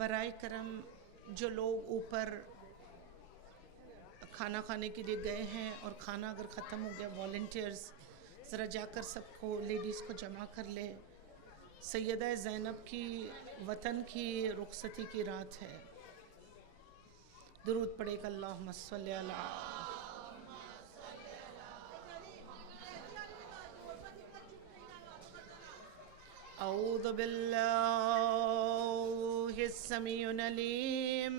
برائے کرم جو لوگ اوپر کھانا کھانے کے لیے گئے ہیں اور کھانا اگر ختم ہو گیا، والنٹیئرز ذرا جا کر سب کو لیڈیز کو جمع کر لے. سیدہ زینب کی وطن کی رخصتی کی رات ہے. درود پڑھے گا اللہم صلی علی. اعوذ باللہ السمیع العلیم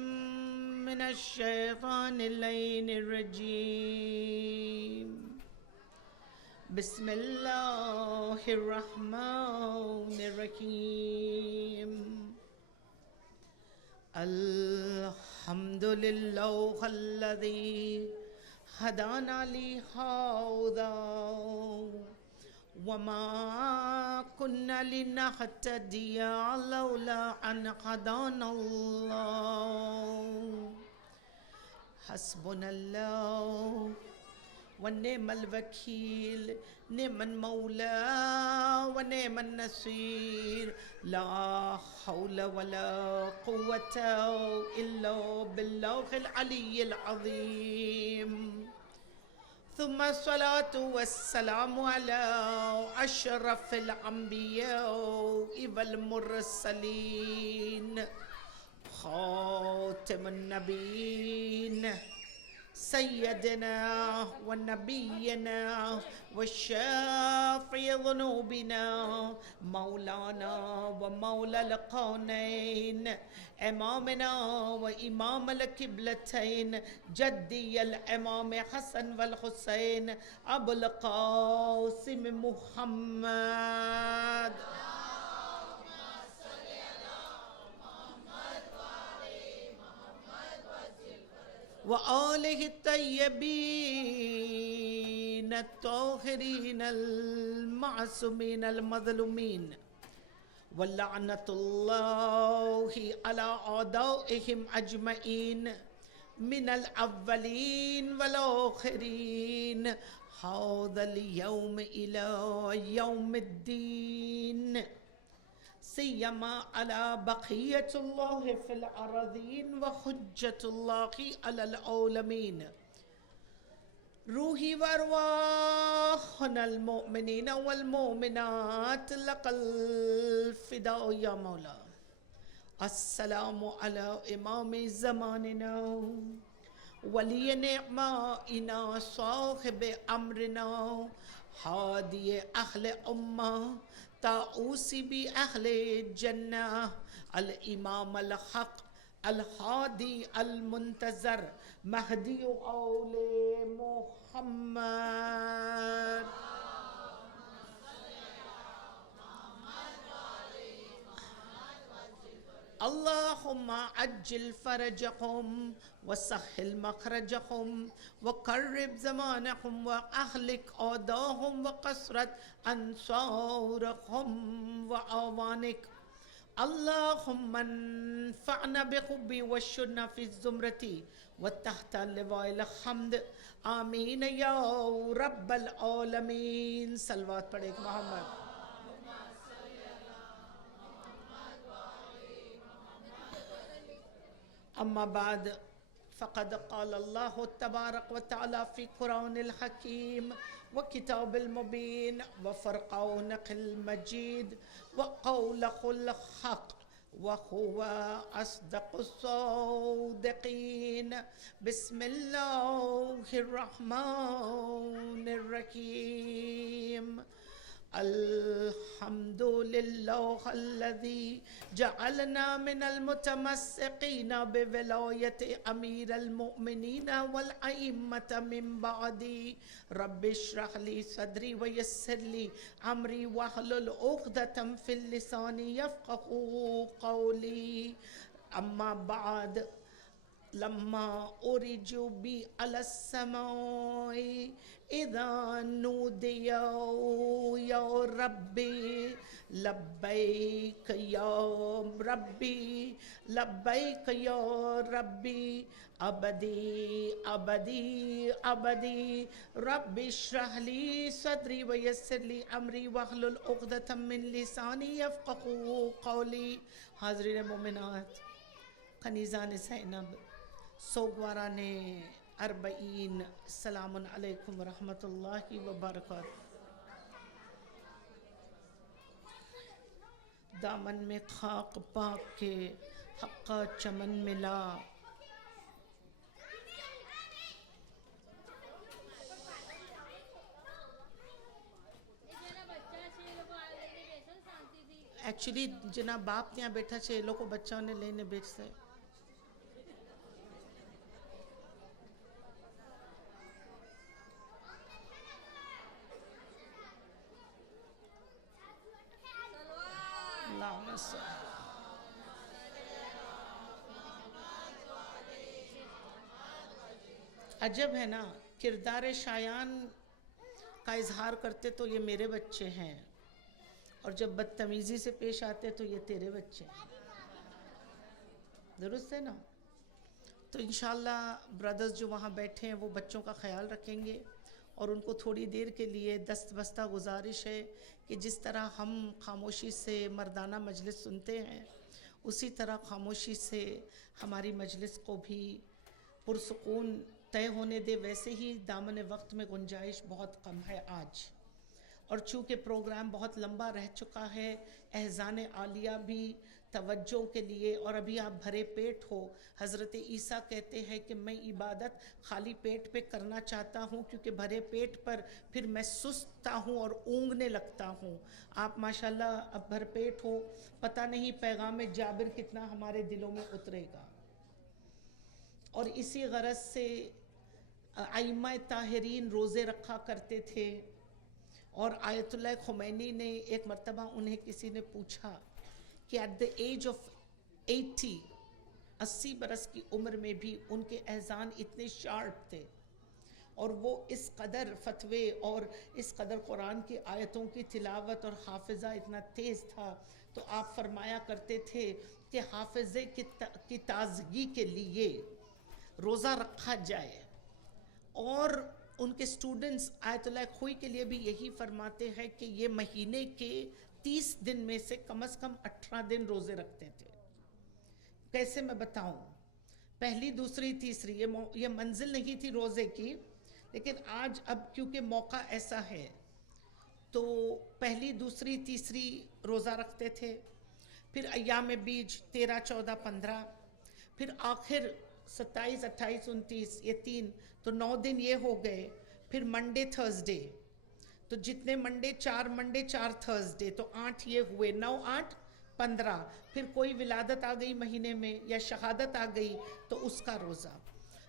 من الشیطان اللعین الرجیم. بسم اللہ الرحمن الرحیم. الحمد للہ الذی ہدانا لہذا وما كنا لنهتدي لولا أن هدانا الله. حسبنا الله ونعم الوكيل، نعم المولى ونعم النصير. لا حول ولا قوة إلا بالله العلي العظيم. ثم الصلاة والسلام على أشرف الأنبياء والمرسلين، خاتم النبيين، سيدنا ونبينا وشافع ذنوبنا مولانا ومولى القونين، امامنا وامام القبلتين، جدي الامام حسن والحسين ابو القاسم محمد. وآلہ الطیبین الطاہرین المعصومین المظلومین. ولعنۃ اللہ علی اعدائہم اجمعین من الاولین والآخرین ھذا اليوم الى یوم الدین. سیما علی بقیت اللہ فی الارضین وحجت اللہ علی العالمین. روحی وارواحنا المؤمنین والمؤمنات لک الفداء یا مولا. السلام علی امام زماننا ولی نعمائنا صاحب امرنا ہادی اہل امہ طاؤسی بی اہل جنہ الامام الحق الہادی المنتظر مہدی آل محمد. اللہم عجل فرجہم وسہل مخرجہم وقرب زمانہم واہلک اعداہم وقصرت انصارہم وآوانک. اللہم انفعنا بحبی واشرنا فی الزمرۃ وتحت لواء الحمد. آمین یا رب العالمین. صلوات پڑھے گا محمد. اما بعد فقد قال اللہ تبارک وتعالی فی قرآن الحکیم وکتاب المبین وفرقانہ المجید وقولہ الحق وهو اصدق الصادقین. بسم اللہ الرحمن الرحیم. الحمد للہ الذی جعلنا من المتمسقین بولایت امیر المؤمنین والائمة من بعدی. رب اشرح لی صدری ویسر لی امری واحلل عقدۃ فی اللسان یفقہوا قولی. اما بعد لما ارجو بی علی السماء اذا نودی یا ربی لبیک یا ربی لبیک یا ربی ابدی ابدی ابدی. رب اشرح لی صدری ویسر لی امری واحلل عقدۃ من لسانی یفقہوا قولی. حاضرین مومنات، کنیزان زینب، سوگواران اربعین، السلام علیکم ورحمۃ اللہ وبرکاتہ۔ دامن میں خاک پاک کے حقہ چمن ملا، ایکچولی جنا باپ ત્યાં બેઠા છે એ લોકો બચ્ચાઓને લઈને બેઠશે. عجب ہے نا، کردار شایان کا اظہار کرتے تو یہ میرے بچے ہیں، اور جب بدتمیزی سے پیش آتے تو یہ تیرے بچے ہیں. درست ہے نا؟ تو انشاءاللہ برادرز جو وہاں بیٹھے ہیں وہ بچوں کا خیال رکھیں گے، اور ان کو تھوڑی دیر کے لیے دست بستہ گزارش ہے کہ جس طرح ہم خاموشی سے مردانہ مجلس سنتے ہیں، اسی طرح خاموشی سے ہماری مجلس کو بھی پرسکون طے ہونے دے. ویسے ہی دامن وقت میں گنجائش بہت کم ہے آج، اور چونکہ پروگرام بہت لمبا رہ چکا ہے، احزان عالیہ بھی توجہ کے لیے، اور ابھی آپ بھرے پیٹ ہو. حضرت عیسیٰ کہتے ہیں کہ میں عبادت خالی پیٹ پہ کرنا چاہتا ہوں، کیونکہ بھرے پیٹ پر پھر میں سستا ہوں اور اونگنے لگتا ہوں. آپ ماشاءاللہ اب بھر پیٹ ہو، پتہ نہیں پیغام جابر کتنا ہمارے دلوں میں اترے گا. اور اسی غرض سے ائمہ طاہرین روزے رکھا کرتے تھے، اور آیت اللہ خمینی نے ایک مرتبہ انہیں کسی نے پوچھا کہ ایٹ دا ایج آف 80 برس کی عمر میں بھی ان کے اذان اتنے شارپ تھے، اور وہ اس قدر فتوے اور اس قدر قرآن کی آیتوں کی تلاوت اور حافظہ اتنا تیز تھا. تو آپ فرمایا کرتے تھے کہ حافظے کی تازگی کے لیے روزہ رکھا جائے. اور ان کے سٹوڈنٹس آیت اللہ خوئی کے لیے بھی یہی فرماتے ہیں کہ یہ مہینے کے 30 دن میں سے کم از کم 18 دن روزے رکھتے تھے. کیسے میں بتاؤں، پہلی دوسری تیسری یہ منزل نہیں تھی روزے کی، لیکن آج اب کیونکہ موقع ایسا ہے تو پہلی دوسری تیسری روزہ رکھتے تھے، پھر ایام بیج 13 14 15، پھر آخر 27 28 29 یہ 3، تو 9 دن یہ ہو گئے. پھر منڈے تھرسڈے، تو جتنے منڈے 4 تھرسڈے، تو 8 یہ ہوئے، 9 8 15. پھر کوئی ولادت آ گئی مہینے میں یا شہادت آ گئی تو اس کا روزہ.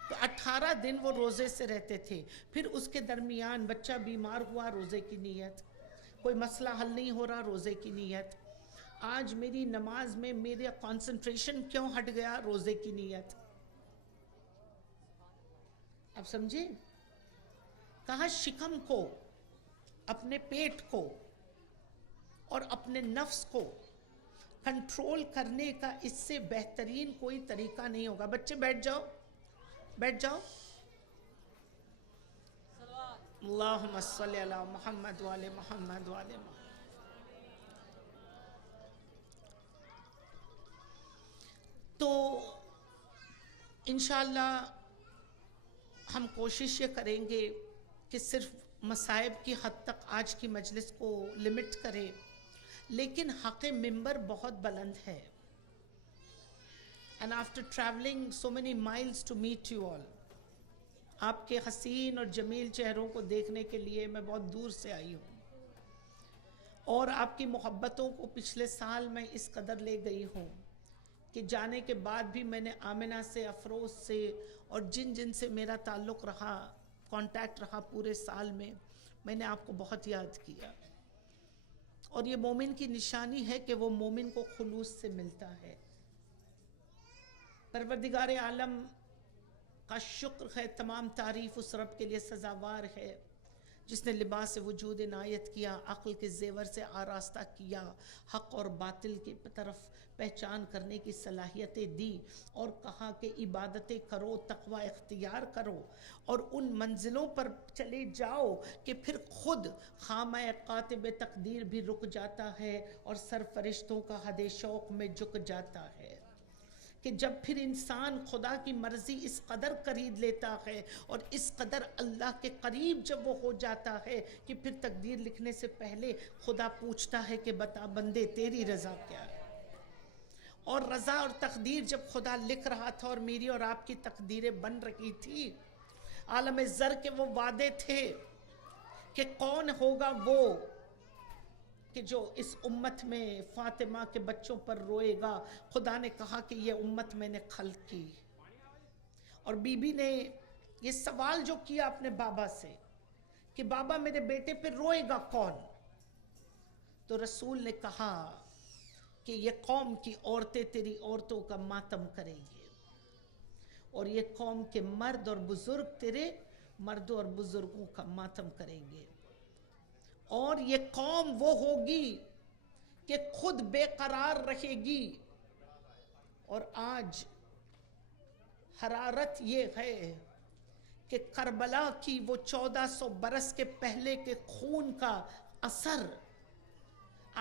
تو 18 دن وہ روزے سے رہتے تھے. پھر اس کے درمیان بچہ بیمار ہوا، روزے کی نیت، کوئی مسئلہ حل نہیں ہو رہا، روزے کی نیت. آج میری نماز میں میرا کنسنٹریشن کیوں ہٹ گیا، روزے کی نیت. اب سمجھے؟ کہا شکم کو، اپنے پیٹ کو اور اپنے نفس کو کنٹرول کرنے کا اس سے بہترین کوئی طریقہ نہیں ہوگا. بچے بیٹھ جاؤ، بیٹھ جاؤ. اللہم صلی علی محمد وعلی محمد وعلی محمد. تو انشاءاللہ ہم کوشش یہ کریں گے کہ صرف مصائب کی حد تک آج کی مجلس کو لمٹ کریں، لیکن حق ممبر بہت بلند ہے. And after traveling so many miles to meet you all، آپ کے حسین اور جمیل چہروں کو دیکھنے کے لیے میں بہت دور سے آئی ہوں، اور آپ کی محبتوں کو پچھلے سال میں اس قدر لے گئی ہوں کہ جانے کے بعد بھی میں نے آمنہ سے، افروز سے، اور جن جن سے میرا تعلق رہا، کانٹیکٹ رہا پورے سال میں نے آپ کو بہت یاد کیا. اور یہ مومن کی نشانی ہے کہ وہ مومن کو خلوص سے ملتا ہے. پروردگار عالم کا شکر ہے، تمام تعریف اس رب کے لیے سزاوار ہے جس نے لباس وجود عنایت کیا، عقل کے زیور سے آراستہ کیا، حق اور باطل کی طرف پہچان کرنے کی صلاحیتیں دی، اور کہا کہ عبادتیں کرو، تقوی اختیار کرو، اور ان منزلوں پر چلے جاؤ کہ پھر خود خامہ کاتب تقدیر بھی رک جاتا ہے اور سر فرشتوں کا حد شوق میں جھک جاتا ہے. کہ جب پھر انسان خدا کی مرضی اس قدر قریب لیتا ہے اور اس قدر اللہ کے قریب جب وہ ہو جاتا ہے کہ پھر تقدیر لکھنے سے پہلے خدا پوچھتا ہے کہ بتا بندے تیری رضا کیا ہے. اور رضا اور تقدیر جب خدا لکھ رہا تھا اور میری اور آپ کی تقدیریں بن رہی تھی، عالم زر کے وہ وعدے تھے کہ کون ہوگا وہ کہ جو اس امت میں فاطمہ کے بچوں پر روئے گا. خدا نے کہا کہ یہ امت میں نے خلق کی. اور بی بی نے یہ سوال جو کیا اپنے بابا سے کہ بابا میرے بیٹے پہ روئے گا کون، تو رسول نے کہا کہ یہ قوم کی عورتیں تیری عورتوں کا ماتم کریں گے، اور یہ قوم کے مرد اور بزرگ تیرے مردوں اور بزرگوں کا ماتم کریں گے. اور یہ قوم وہ ہوگی کہ خود بے قرار رہے گی. اور آج حرارت یہ ہے کہ کربلا کی وہ 1400 برس کے پہلے کے خون کا اثر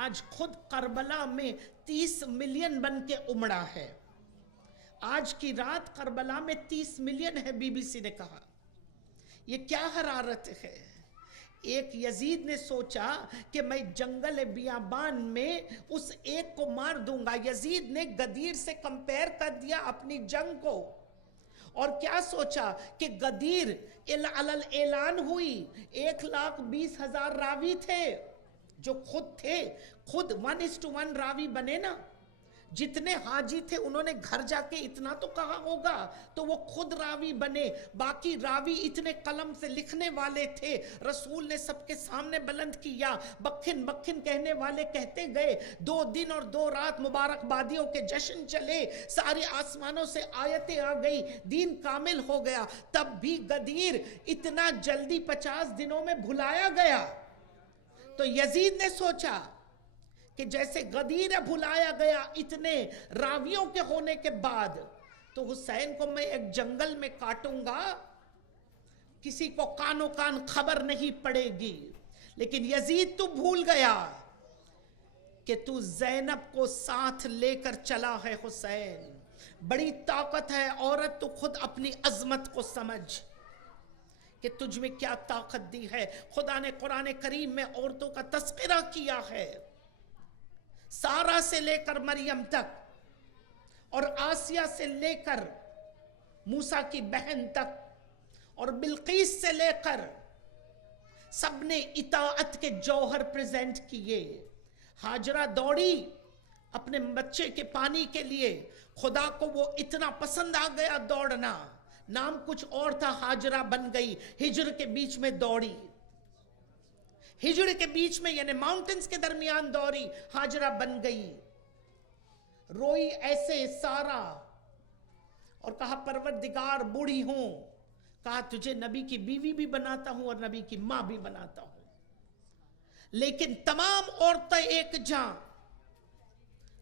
آج خود کربلا میں 30 ملین بن کے امڑا ہے. آج کی رات کربلا میں 30 ملین ہے، بی بی سی نے کہا. یہ کیا حرارت ہے؟ ایک یزید نے سوچا کہ میں جنگل بیابان میں اس ایک کو مار دوں گا. یزید نے غدیر سے کمپیر کر دیا اپنی جنگ کو، اور کیا سوچا کہ غدیر اعلان ہوئی 1,20,000 راوی تھے جو خود 1:1 راوی بنے نا. جتنے حاجی تھے انہوں نے گھر جا کے اتنا تو کہا ہوگا تو وہ خود راوی بنے. باقی راوی اتنے قلم سے لکھنے والے تھے. رسول نے سب کے سامنے بلند کیا، بکھن بکھن کہنے والے کہتے گئے. 2 دن اور 2 رات مبارک بادیوں کے جشن چلے، سارے آسمانوں سے آیتیں آ گئی، دین کامل ہو گیا. تب بھی غدیر اتنا جلدی 50 دنوں میں بھلایا گیا. تو یزید نے سوچا کہ جیسے غدیر بھلایا گیا اتنے راویوں کے ہونے کے بعد، تو حسین کو میں ایک جنگل میں کاٹوں گا، کسی کو کانوں کان خبر نہیں پڑے گی. لیکن یزید تو بھول گیا کہ تو زینب کو ساتھ لے کر چلا ہے. حسین بڑی طاقت ہے عورت، تو خود اپنی عظمت کو سمجھ کہ تجھ میں کیا طاقت دی ہے. خدا نے قرآن کریم میں عورتوں کا تذکرہ کیا ہے، سارا سے لے کر مریم تک، اور آسیہ سے لے کر موسیٰ کی بہن تک، اور بلقیس سے لے کر سب نے اطاعت کے جوہر پریزنٹ کیے. ہاجرہ دوڑی اپنے بچے کے پانی کے لیے، خدا کو وہ اتنا پسند آ گیا دوڑنا، نام کچھ اور تھا، ہاجرہ بن گئی. ہجر کے بیچ میں دوڑی، ہجر کے بیچ میں یعنی ماؤنٹنز کے درمیان دوڑی، ہاجرہ بن گئی. روئی ایسے سارا اور کہا پروردگار بوڑھی ہوں، کہا تجھے نبی کی بیوی بھی بناتا ہوں اور نبی کی ماں بھی بناتا ہوں. لیکن تمام عورتیں ایک جاں.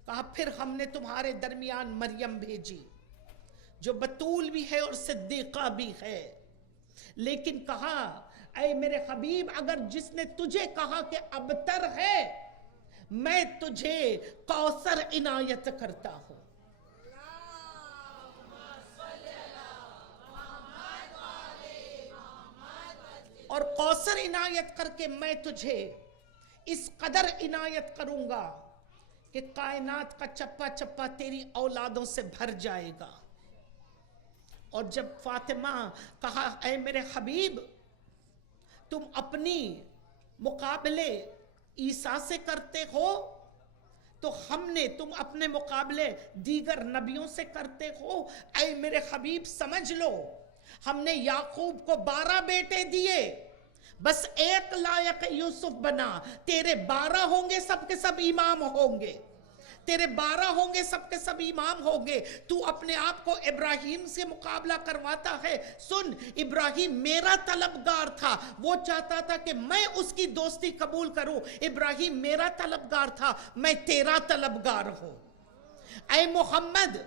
کہا پھر ہم نے تمہارے درمیان مریم بھیجی جو بتول بھی ہے اور صدیقہ بھی ہے. لیکن کہا اے میرے حبیب، اگر جس نے تجھے کہا کہ ابتر ہے، میں تجھے کوثر عنایت کرتا ہوں. اور کوثر عنایت کر کے میں تجھے اس قدر عنایت کروں گا کہ کائنات کا چپا چپا تیری اولادوں سے بھر جائے گا. اور جب فاطمہ کہا اے میرے حبیب، تم اپنی مقابلے عیسیٰ سے کرتے ہو تو تم اپنے مقابلے دیگر نبیوں سے کرتے ہو. اے میرے حبیب سمجھ لو، ہم نے یعقوب کو 12 بیٹے دیے، بس ایک لائق یوسف بنا. تیرے 12 ہوں گے، سب کے سب امام ہوں گے. تیرے 12 ہوں گے، سب کے سب امام ہوں گے. تو اپنے آپ کو ابراہیم سے مقابلہ کرواتا ہے. سن، ابراہیم میرا طلبگار تھا، وہ چاہتا تھا کہ میں اس کی دوستی قبول کروں. ابراہیم میرا طلبگار تھا، میں تیرا طلبگار ہوں. اے محمد،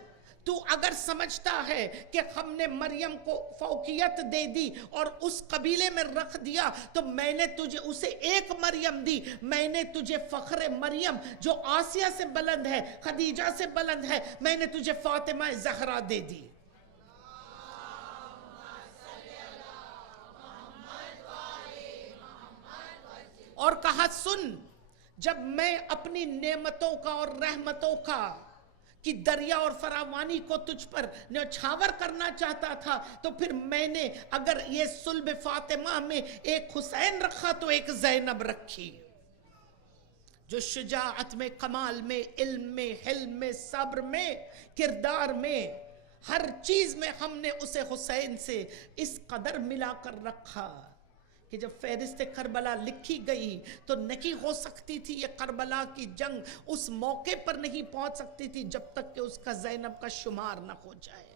تو اگر سمجھتا ہے کہ ہم نے مریم کو فوقیت دے دی اور اس قبیلے میں رکھ دیا تو میں نے تجھے اسے ایک مریم دی، میں نے تجھے فخر مریم جو آسیہ سے بلند ہے، خدیجہ سے بلند ہے، میں نے تجھے فاطمہ زہرا دے دی. اور کہا سن، جب میں اپنی نعمتوں کا اور رحمتوں کا کہ دریا اور فراوانی کو تجھ پر نچھاور کرنا چاہتا تھا تو پھر میں نے اگر یہ صلب فاطمہ میں ایک حسین رکھا تو ایک زینب رکھی، جو شجاعت میں، کمال میں، علم میں، حلم میں، صبر میں، کردار میں، ہر چیز میں ہم نے اسے حسین سے اس قدر ملا کر رکھا کہ جب فہرست کربلا لکھی گئی تو نہیں ہو سکتی تھی یہ کربلا کی جنگ، اس موقع پر نہیں پہنچ سکتی تھی جب تک کہ اس کا زینب کا شمار نہ ہو جائے.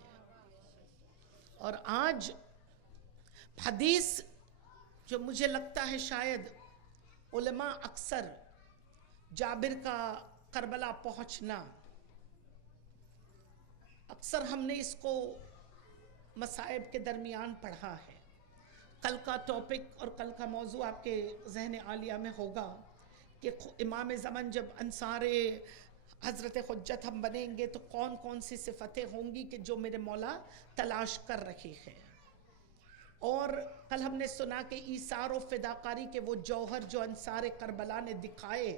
اور آج حدیث جو مجھے لگتا ہے شاید علماء اکثر جابر کا کربلا پہنچنا، اکثر ہم نے اس کو مصائب کے درمیان پڑھا ہے. کل کا ٹاپک اور کل کا موضوع آپ کے ذہن عالیہ میں ہوگا کہ امام زمن جب انصار حضرت حجت ہم بنیں گے تو کون کون سی صفتیں ہوں گی کہ جو میرے مولا تلاش کر رہی ہے. اور کل ہم نے سنا کہ ایثار و فداکاری کے وہ جوہر جو انصار کربلا نے دکھائے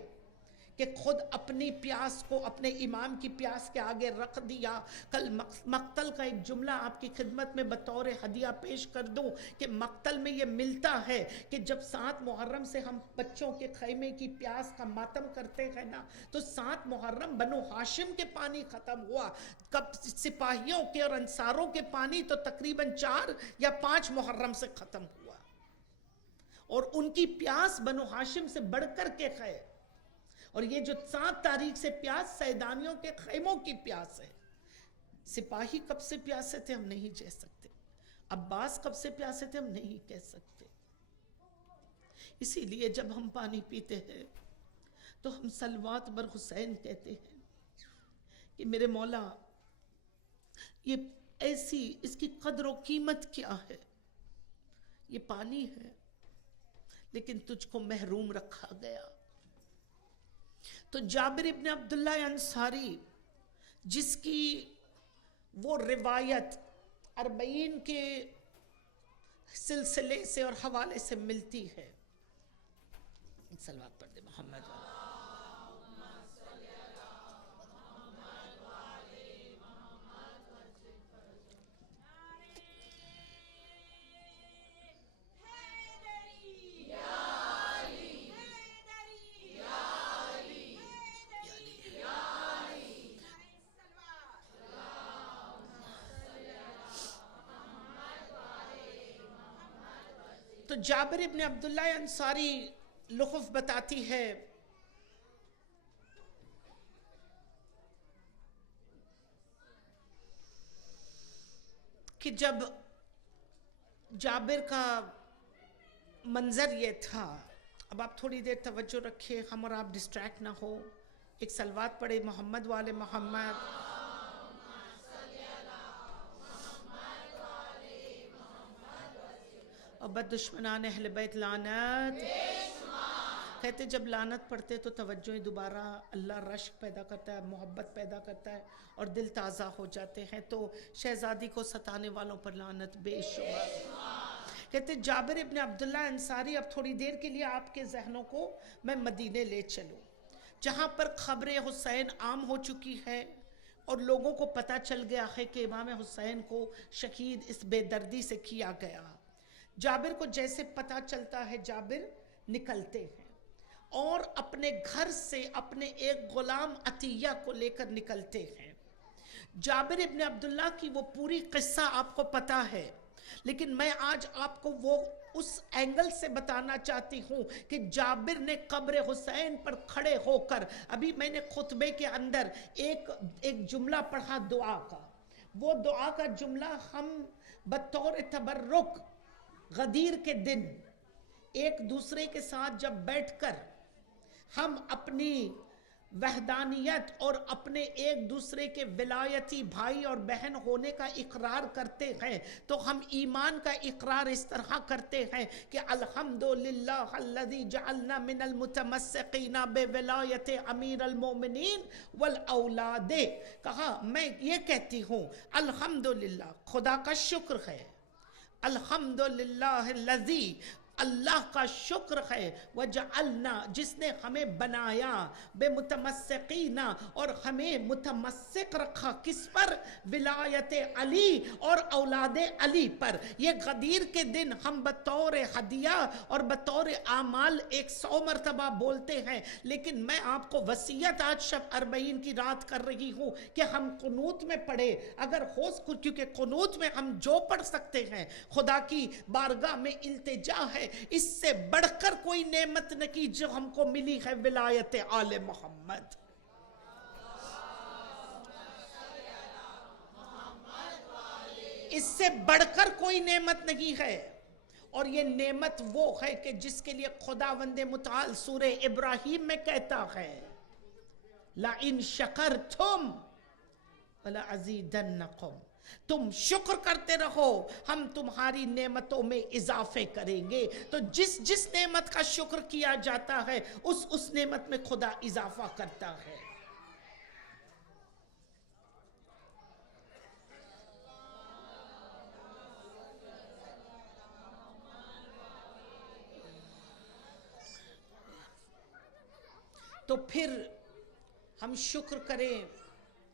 کہ خود اپنی پیاس کو اپنے امام کی پیاس کے آگے رکھ دیا. کل مقتل کا ایک جملہ آپ کی خدمت میں بطور ہدیہ پیش کر دوں کہ مقتل میں یہ ملتا ہے کہ جب 7 محرم سے ہم بچوں کے خیمے کی پیاس کا ماتم کرتے ہیں نا تو 7 محرم بنو ہاشم کے پانی ختم ہوا، کب سپاہیوں کے اور انصاروں کے پانی تو تقریباً 4 یا 5 محرم سے ختم ہوا، اور ان کی پیاس بنو ہاشم سے بڑھ کر کے ہے. اور یہ جو 7 تاریخ سے پیاس سیدانیوں کے خیموں کی پیاس ہے. سپاہی کب سے پیاسے تھے ہم نہیں کہہ سکتے، عباس کب سے پیاسے تھے ہم نہیں کہہ سکتے. اسی لیے جب ہم پانی پیتے ہیں تو ہم صلوات بر حسین کہتے ہیں کہ میرے مولا یہ ایسی، اس کی قدر و قیمت کیا ہے، یہ پانی ہے لیکن تجھ کو محروم رکھا گیا. تو جابر ابن عبداللہ انصاری جس کی وہ روایت 40 کے سلسلے سے اور حوالے سے ملتی ہے، صلوات پڑھ دے محمد. تو جابر ابن عبداللہ انصاری لخف بتاتی ہے کہ جب جابر کا منظر یہ تھا، اب آپ تھوڑی دیر توجہ رکھیں، ہم اور آپ ڈسٹریکٹ نہ ہو. ایک صلوات پڑھے محمد والے محمد. اور بد دشمنان اہل بیت لعنت. کہتے جب لعنت پڑھتے تو توجہ دوبارہ اللہ رشک پیدا کرتا ہے، محبت پیدا کرتا ہے اور دل تازہ ہو جاتے ہیں. تو شہزادی کو ستانے والوں پر لعنت بے شمار. کہتے جابر ابن عبداللہ انصاری، اب تھوڑی دیر کے لیے آپ کے ذہنوں کو میں مدینے لے چلوں جہاں پر خبر حسین عام ہو چکی ہے اور لوگوں کو پتہ چل گیا ہے کہ امام حسین کو شہید اس بے دردی سے کیا گیا. جابر کو جیسے پتہ چلتا ہے جابر نکلتے ہیں اور اپنے گھر سے اپنے ایک غلام عطیہ کو لے کر نکلتے ہیں. جابر ابن عبداللہ کی وہ پوری قصہ آپ کو پتہ ہے، لیکن میں آج آپ کو وہ اس اینگل سے بتانا چاہتی ہوں کہ جابر نے قبر حسین پر کھڑے ہو کر، ابھی میں نے خطبے کے اندر ایک جملہ پڑھا دعا کا، وہ دعا کا جملہ ہم بطور تبرک غدیر کے دن ایک دوسرے کے ساتھ جب بیٹھ کر ہم اپنی وحدانیت اور اپنے ایک دوسرے کے ولایتی بھائی اور بہن ہونے کا اقرار کرتے ہیں تو ہم ایمان کا اقرار اس طرح کرتے ہیں کہ الحمدللہ الذی جعلنا من المتمسقین بولایت امیر المومنین والاولاد. کہا میں یہ کہتی ہوں الحمدللہ، خدا کا شکر ہے، الحمدللہ الذی، اللہ کا شکر ہے، وجعلنا، جس نے ہمیں بنایا، بے متمسقین، اور ہمیں متمسک رکھا کس پر؟ ولایت علی اور اولاد علی پر. یہ غدیر کے دن ہم بطور ہدیہ اور بطور اعمال 100 مرتبہ بولتے ہیں، لیکن میں آپ کو وصیت آج شب 40 کی رات کر رہی ہوں کہ ہم قنوت میں پڑھے، اگر ہو، کیونکہ قنوت میں ہم جو پڑھ سکتے ہیں، خدا کی بارگاہ میں التجا ہے، اس سے بڑھ کر کوئی نعمت نہیں جو ہم کو ملی ہے ولایت آل محمد. اس سے بڑھ کر کوئی نعمت نہیں ہے. اور یہ نعمت وہ ہے کہ جس کے لیے خداوند متعال سورہ ابراہیم میں کہتا ہے لَإِن شَكَرْتُمْ وَلَأَزِيدَنَّكُمْ، تم شکر کرتے رہو ہم تمہاری نعمتوں میں اضافے کریں گے. تو جس جس نعمت کا شکر کیا جاتا ہے اس نعمت میں خدا اضافہ کرتا ہے. تو پھر ہم شکر کریں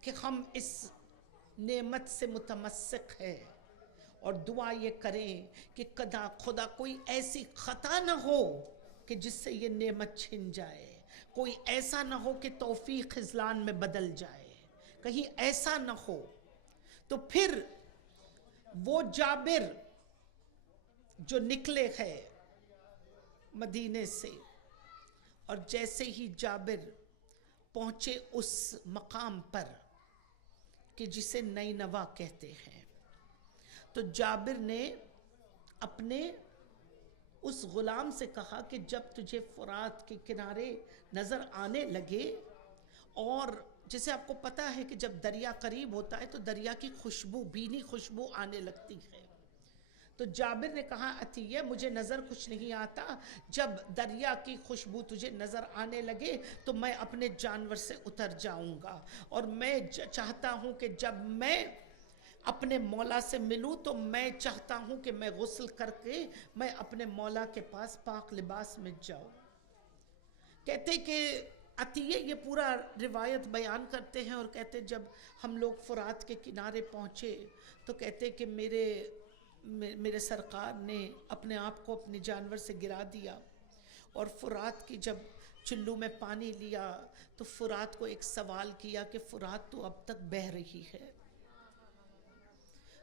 کہ ہم اس نعمت سے متمسک ہے، اور دعا یہ کریں کہ خدا کوئی ایسی خطا نہ ہو کہ جس سے یہ نعمت چھن جائے، کوئی ایسا نہ ہو کہ توفیق خذلان میں بدل جائے، کہیں ایسا نہ ہو. تو پھر وہ جابر جو نکلے ہیں مدینے سے، اور جیسے ہی جابر پہنچے اس مقام پر کہ جسے نینوا کہتے ہیں، تو جابر نے اپنے اس غلام سے کہا کہ جب تجھے فرات کے کنارے نظر آنے لگے، اور جیسے آپ کو پتا ہے کہ جب دریا قریب ہوتا ہے تو دریا کی خوشبو، بینی خوشبو آنے لگتی ہے، تو جابر نے کہا عطیہ مجھے نظر کچھ نہیں آتا، جب دریا کی خوشبو تجھے نظر آنے لگے تو میں اپنے جانور سے اتر جاؤں گا، اور میں چاہتا ہوں کہ جب میں اپنے مولا سے ملوں تو میں چاہتا ہوں کہ میں غسل کر کے میں اپنے مولا کے پاس پاک لباس میں جاؤں. کہتے کہ عطیہ یہ پورا روایت بیان کرتے ہیں، اور کہتے جب ہم لوگ فرات کے کنارے پہنچے تو کہتے کہ میرے سرکار نے اپنے آپ کو اپنے جانور سے گرا دیا، اور فرات کی جب چلو میں پانی لیا تو فرات کو ایک سوال کیا کہ فرات تو اب تک بہہ رہی ہے،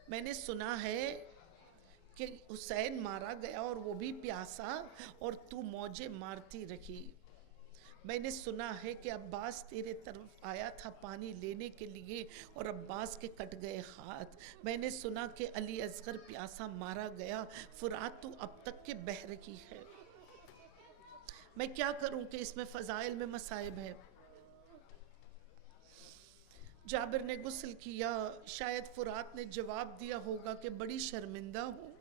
میں نے سنا ہے کہ حسین مارا گیا اور وہ بھی پیاسا اور تو موجیں مارتی رہی، میں نے سنا ہے کہ عباس تیرے طرف آیا تھا پانی لینے کے لیے اور عباس کے کٹ گئے ہاتھ، میں نے سنا کہ علی اصغر پیاسا مارا گیا، فرات تو اب تک کے بہہ رہی ہے، میں کیا کروں کہ اس میں فضائل میں مصائب ہے. جابر نے غسل کیا، شاید فرات نے جواب دیا ہوگا کہ بڑی شرمندہ ہوں،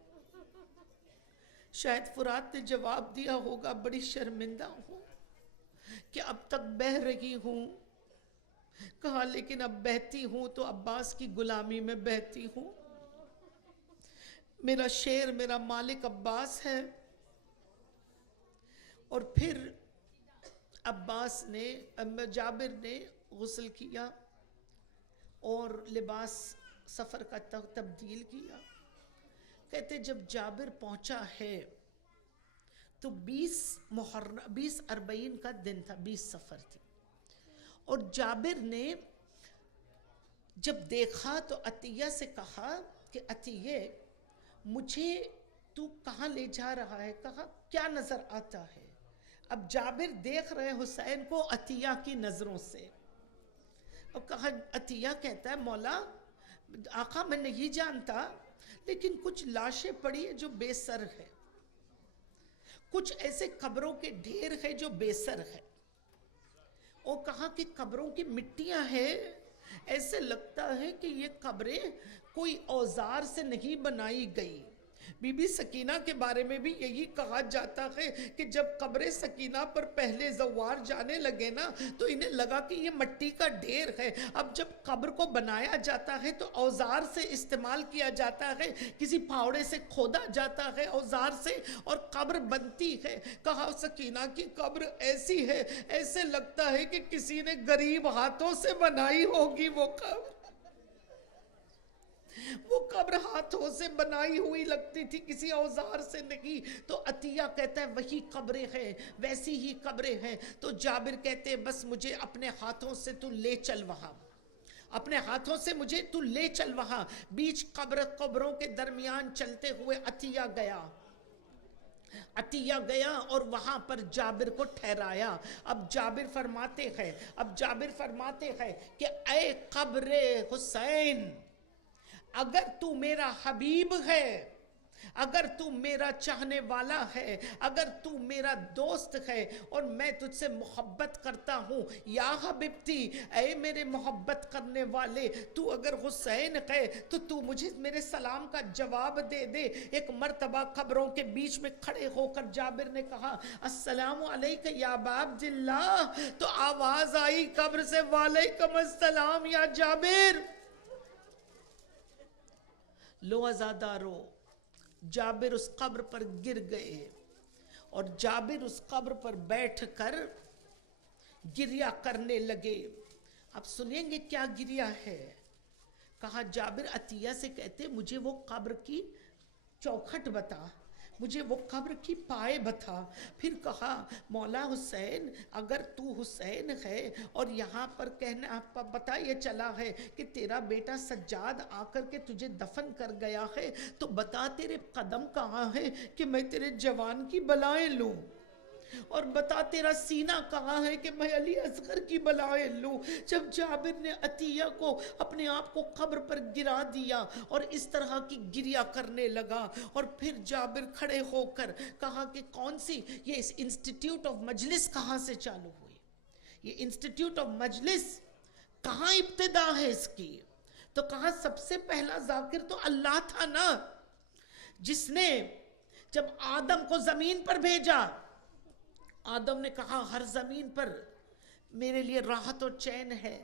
شاید فرات نے جواب دیا ہوگا بڑی شرمندہ ہوں کہ اب تک بہہ رہی ہوں. کہا لیکن اب بہتی ہوں تو عباس کی غلامی میں بہتی ہوں، میرا شیر میرا مالک عباس ہے. اور پھر عباس نے جابر نے غسل کیا اور لباس سفر کا تبدیل کیا. کہتے جب جابر پہنچا ہے تو 20 اربعین کا دن تھا، 20 سفر تھی، اور جابر نے جب دیکھا تو عطیہ سے کہا کہ عطیہ مجھے تو کہاں لے جا رہا ہے؟ کہا کیا نظر آتا ہے؟ اب جابر دیکھ رہے حسین کو عطیہ کی نظروں سے، اور کہا عطیہ کہتا ہے مولا آقا میں نہیں جانتا لیکن کچھ لاشیں پڑی ہیں جو بے سر ہے، کچھ ایسے قبروں کے ڈھیر ہے جو بے سر ہے، اور کہا کہ قبروں کی مٹیاں ہیں، ایسے لگتا ہے کہ یہ قبریں کوئی اوزار سے نہیں بنائی گئی۔ بی بی سکینہ کے بارے میں بھی یہی کہا جاتا ہے کہ جب قبر سکینہ پر پہلے زوار جانے لگے نا تو انہیں لگا کہ یہ مٹی کا ڈھیر ہے۔ اب جب قبر کو بنایا جاتا ہے تو اوزار سے استعمال کیا جاتا ہے، کسی پھاوڑے سے کھودا جاتا ہے اوزار سے اور قبر بنتی ہے۔ کہا سکینہ کی قبر ایسی ہے، ایسے لگتا ہے کہ کسی نے غریب ہاتھوں سے بنائی ہوگی وہ قبر۔ وہ قبر ہاتھوں سے بنائی ہوئی لگتی تھی، کسی اوزار سے نہیں۔ تو عطیہ کہتا ہے وہی قبریں ہیں، ویسی ہی قبریں ہیں۔ تو جابر کہتے ہیں بس مجھے اپنے ہاتھوں سے تو لے چل وہاں، اپنے ہاتھوں سے مجھے تو لے چل وہاں۔ بیچ قبروں کے درمیان چلتے ہوئے عطیہ گیا اور وہاں پر جابر کو ٹھہرایا۔ اب جابر فرماتے ہیں کہ اے قبر حسین، اگر تو میرا حبیب ہے، اگر تو میرا چاہنے والا ہے، اگر تو میرا دوست ہے اور میں تجھ سے محبت کرتا ہوں، یا حبیبتی، اے میرے محبت کرنے والے، تو اگر حسین ہے تو تو مجھے میرے سلام کا جواب دے دے۔ ایک مرتبہ قبروں کے بیچ میں کھڑے ہو کر جابر نے کہا السلام علیکم یا ابا عبداللہ، تو آواز آئی قبر سے وعلیکم السلام یا جابر۔ لو عزادارو، جابر اس قبر پر گر گئے اور جابر اس قبر پر بیٹھ کر گریہ کرنے لگے۔ اب سنیں گے کیا گریہ ہے۔ کہا جابر عطیہ سے کہتے مجھے وہ قبر کی چوکھٹ بتا، مجھے وہ قبر کی پائے بتا۔ پھر کہا مولا حسین، اگر تو حسین ہے اور یہاں پر کہنا پتہ یہ چلا ہے کہ تیرا بیٹا سجاد آ کر کے تجھے دفن کر گیا ہے، تو بتا تیرے قدم کہاں ہے کہ میں تیرے جوان کی بلائیں لوں، اور بتا تیرا سینہ کہاں ہے کہ میں علی اصغر کی بلائیں لوں۔ جب جابر نے عطیہ کو اپنے آپ کو قبر پر گرا دیا اور اس طرح کی گریہ کرنے لگا، اور پھر جابر کھڑے ہو کر کہا کہ کون سی یہ اس انسٹیٹیوٹ آف مجلس کہاں سے چالو ہوئی، یہ انسٹیٹیوٹ آف مجلس کہاں ابتدا ہے اس کی؟ تو کہا سب سے پہلا ذاکر تو اللہ تھا نا، جس نے جب آدم کو زمین پر بھیجا، آدم نے کہا ہر زمین پر میرے لیے راحت و چین ہے،